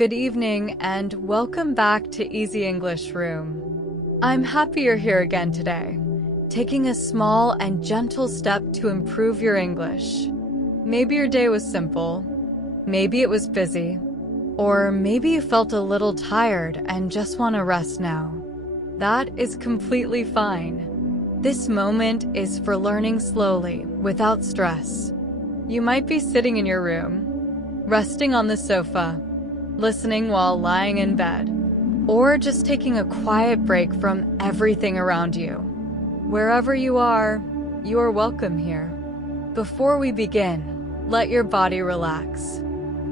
Good evening and welcome back to Easy English Room. I'm happy you're here again today, taking a small and gentle step to improve your English. Maybe your day was simple, maybe it was busy, or maybe you felt a little tired and just want to rest now. That is completely fine. This moment is for learning slowly, without stress. You might be sitting in your room, resting on the sofa, listening while lying in bed, or just taking a quiet break from everything around you. Wherever you are welcome here. Before we begin, let your body relax.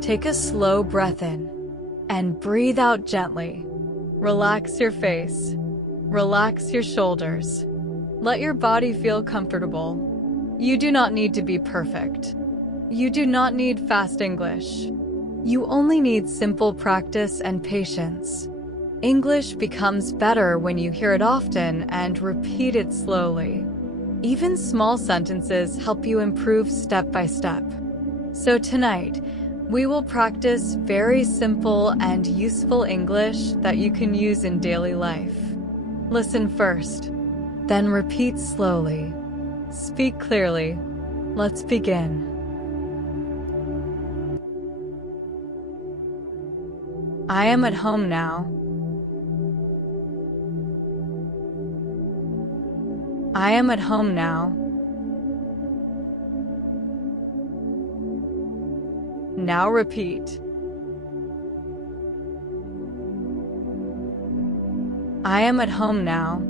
Take a slow breath in and breathe out gently. Relax your face. Relax your shoulders. Let your body feel comfortable. You do not need to be perfect. You do not need fast English. You only need simple practice and patience. English becomes better when you hear it often and repeat it slowly. Even small sentences help you improve step by step. So tonight, we will practice very simple and useful English that you can use in daily life. Listen first, then repeat slowly. Speak clearly. Let's begin. I am at home now. I am at home now. Now repeat. I am at home now.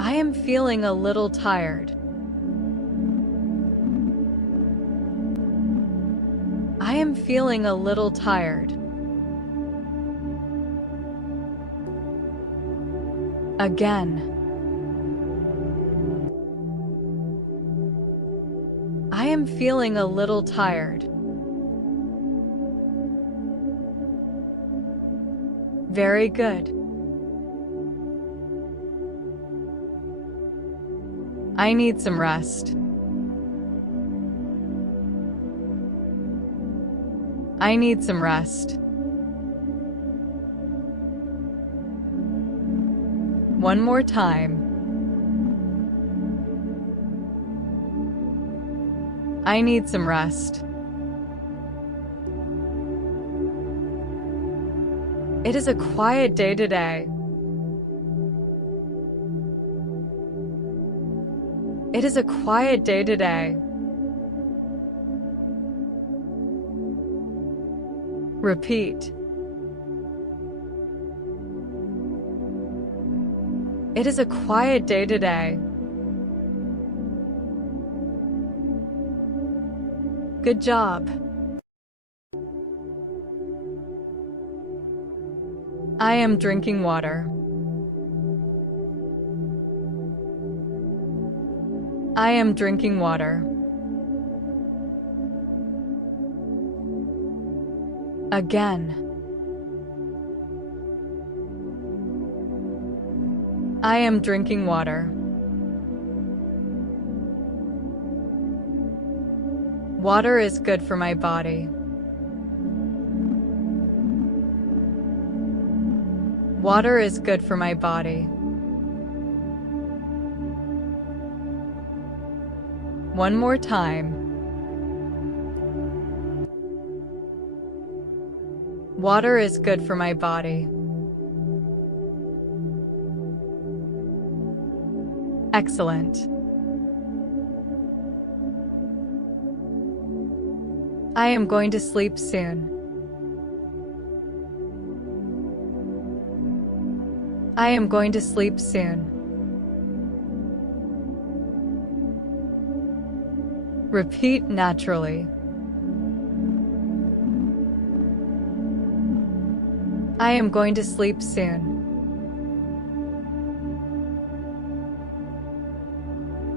I am feeling a little tired. I am feeling a little tired. Again. I am feeling a little tired. Very good. I need some rest. I need some rest. One more time. I need some rest. It is a quiet day today. It is a quiet day today. Repeat. It is a quiet day today. Good job. I am drinking water. I am drinking water. Again. I am drinking water. Water is good for my body. Water is good for my body. One more time. Water is good for my body. Excellent. I am going to sleep soon. I am going to sleep soon. Repeat naturally. I am going to sleep soon.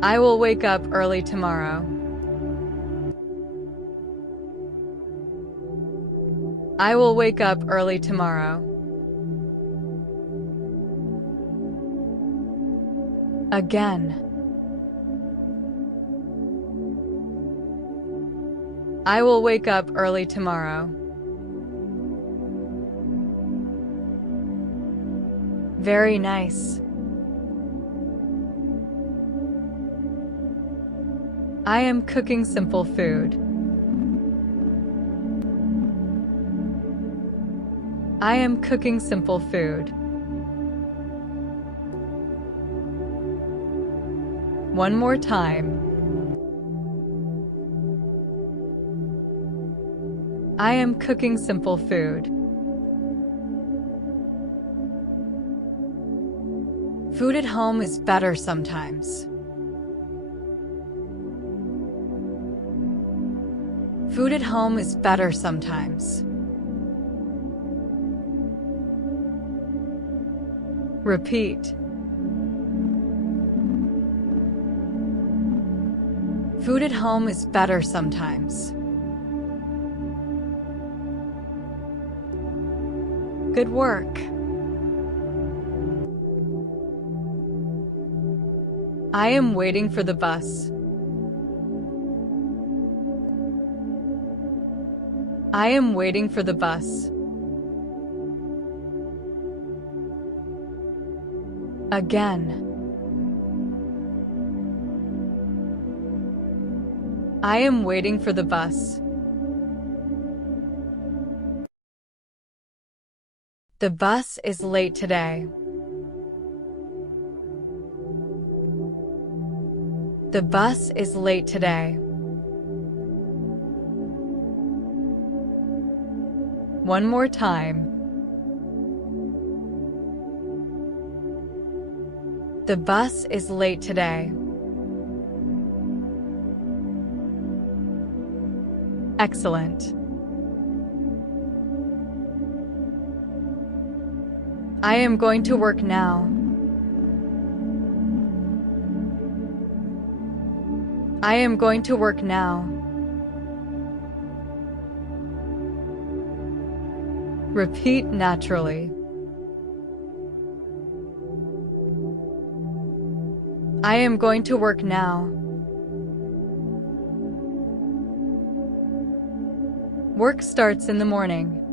I will wake up early tomorrow. I will wake up early tomorrow. Again. I will wake up early tomorrow. Very nice. I am cooking simple food. I am cooking simple food. One more time. I am cooking simple food. Food at home is better sometimes. Food at home is better sometimes. Repeat. Food at home is better sometimes. Good work. I am waiting for the bus. I am waiting for the bus. Again. I am waiting for the bus. The bus is late today. The bus is late today. One more time. The bus is late today. Excellent. I am going to work now. I am going to work now. Repeat naturally. I am going to work now. Work starts in the morning.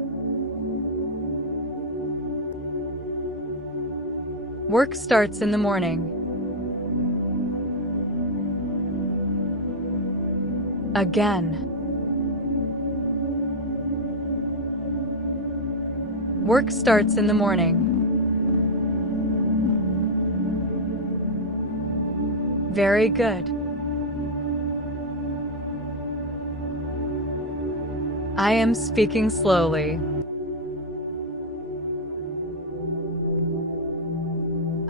Work starts in the morning. Again. Work starts in the morning. Very good. I am speaking slowly.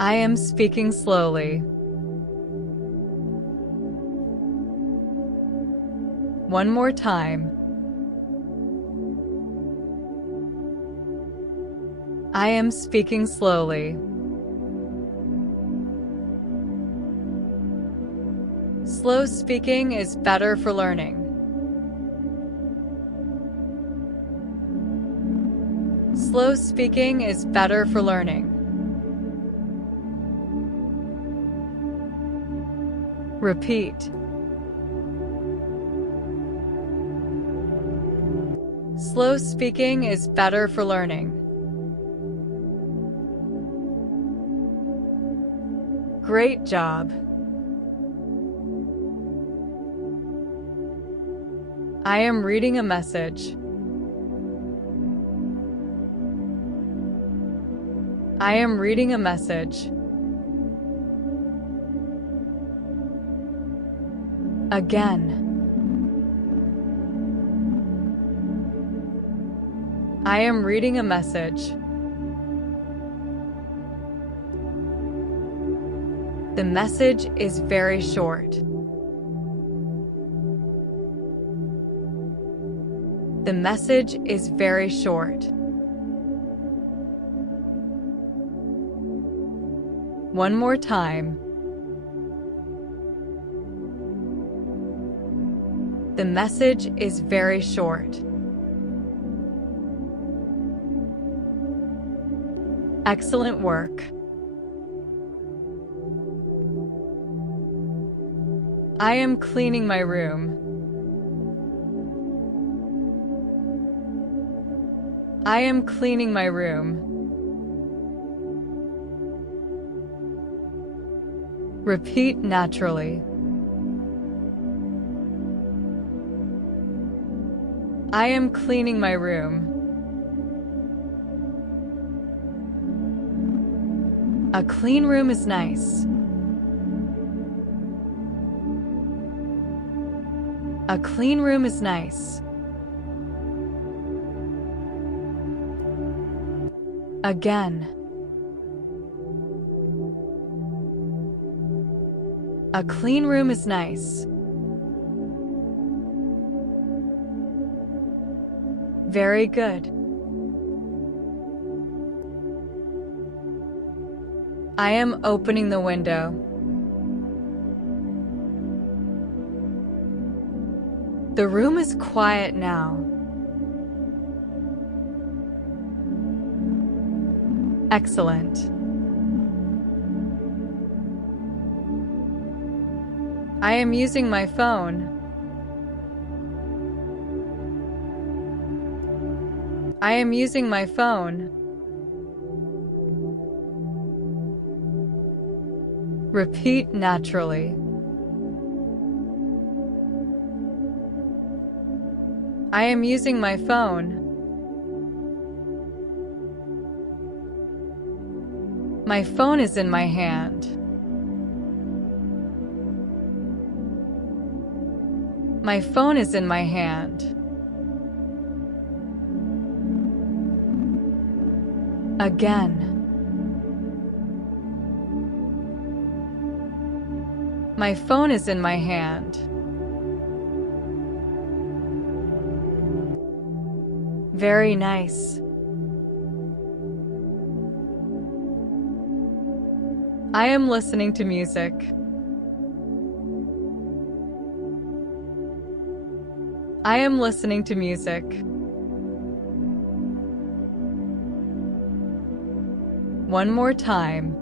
I am speaking slowly. One more time. I am speaking slowly. Slow speaking is better for learning. Slow speaking is better for learning. Repeat. Slow speaking is better for learning. Great job. I am reading a message. I am reading a message. Again. I am reading a message. The message is very short. The message is very short. One more time. The message is very short. Excellent work. I am cleaning my room. I am cleaning my room. Repeat naturally. I am cleaning my room. A clean room is nice. A clean room is nice. Again. A clean room is nice. Very good. I am opening the window. The room is quiet now. Excellent. I am using my phone. I am using my phone. Repeat naturally. I am using my phone. My phone is in my hand. My phone is in my hand. Again. My phone is in my hand. Very nice. I am listening to music. I am listening to music. One more time.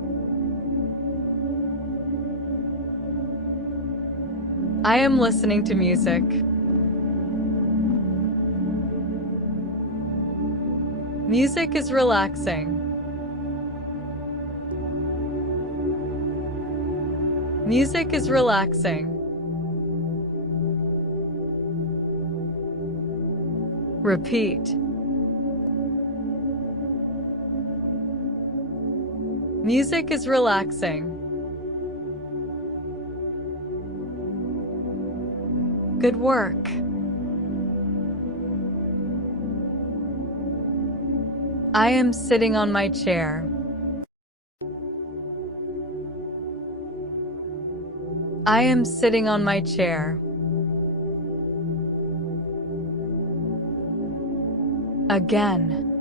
I am listening to music. Music is relaxing. Music is relaxing. Repeat. Music is relaxing. Good work. I am sitting on my chair. I am sitting on my chair. Again.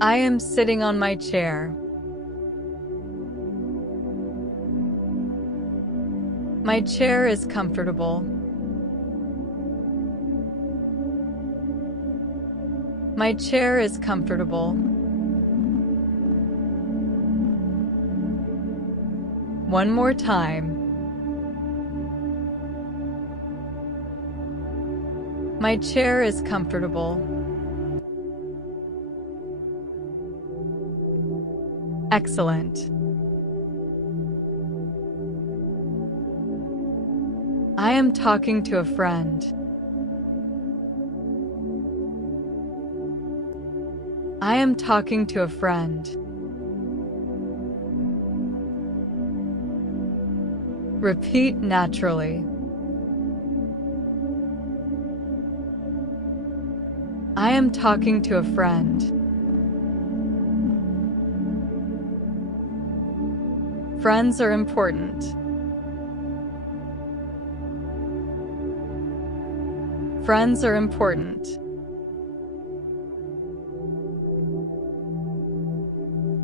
I am sitting on my chair. My chair is comfortable. My chair is comfortable. One more time. My chair is comfortable. Excellent. I am talking to a friend. I am talking to a friend. Repeat naturally. I am talking to a friend. Friends are important. Friends are important.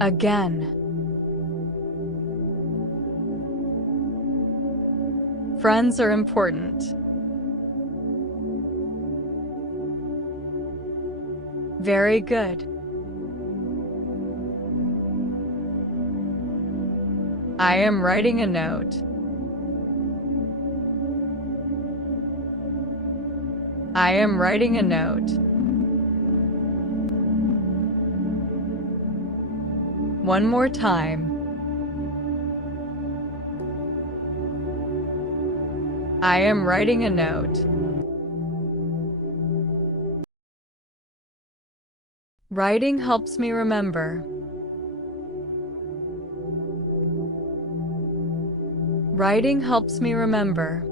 Again. Friends are important. Very good. I am writing a note. I am writing a note. One more time. I am writing a note. Writing helps me remember. Writing helps me remember.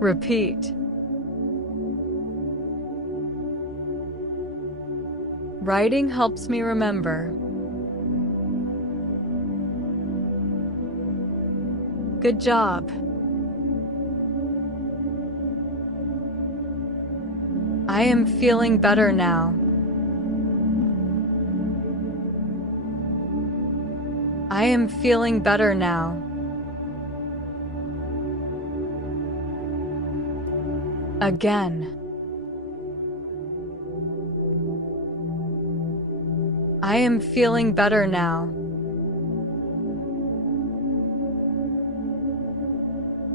Repeat. Writing helps me remember. Good job. I am feeling better now. I am feeling better now. Again. I am feeling better now.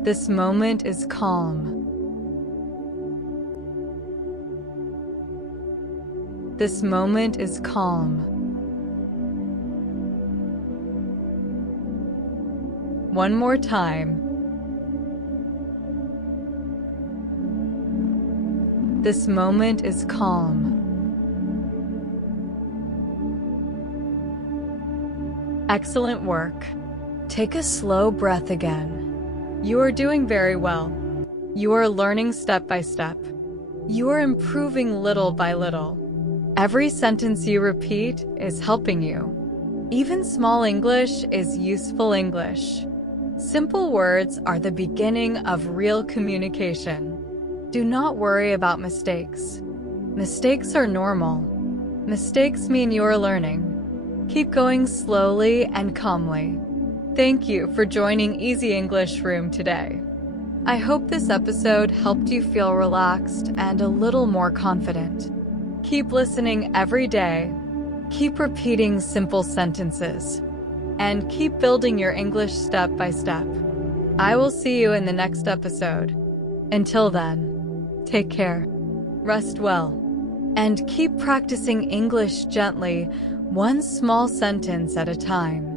This moment is calm. This moment is calm. One more time. This moment is calm. Excellent work. Take a slow breath again. You are doing very well. You are learning step by step. You are improving little by little. Every sentence you repeat is helping you. Even small English is useful English. Simple words are the beginning of real communication. Do not worry about mistakes. Mistakes are normal. Mistakes mean you are learning. Keep going slowly and calmly. Thank you for joining Easy English Room today. I hope this episode helped you feel relaxed and a little more confident. Keep listening every day. Keep repeating simple sentences. And keep building your English step by step. I will see you in the next episode. Until then, take care, rest well, and keep practicing English gently, one small sentence at a time.